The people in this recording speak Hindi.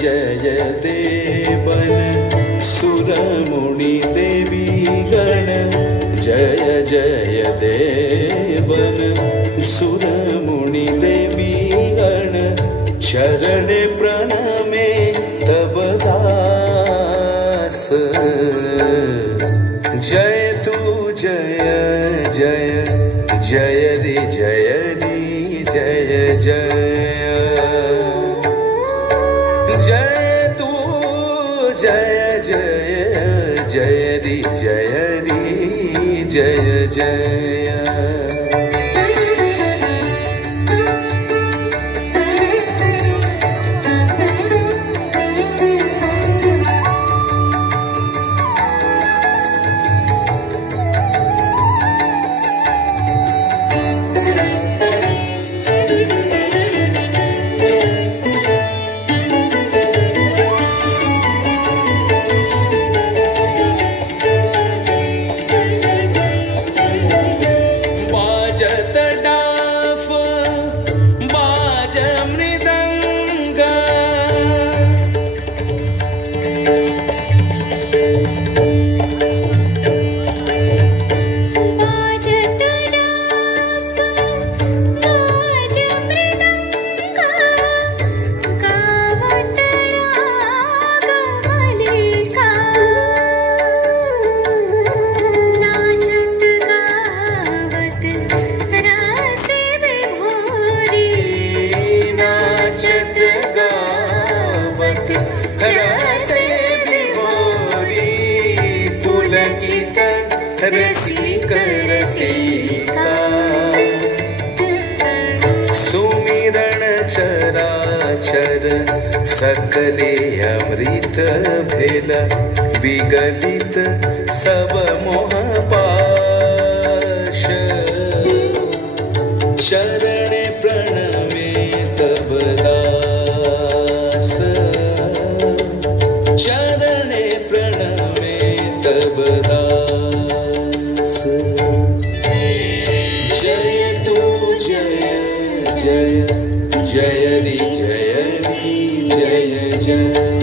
जय देवन सुर मुनि देवी गण जय जय देवन सुर मुनि देवी गण चरण प्रणमे तब दास जय तू जय जय जय रे जय रे जय जय जय तू जय जय जय रे जय रे जय जय रसिक रसिका सुमिरण चराचर सकले अमृत भेल विगलित सब मोह पाश चरण प्रणमे तब दास चरण प्रणमे तब दास जय तू जय जय जय रे जय रे जय जय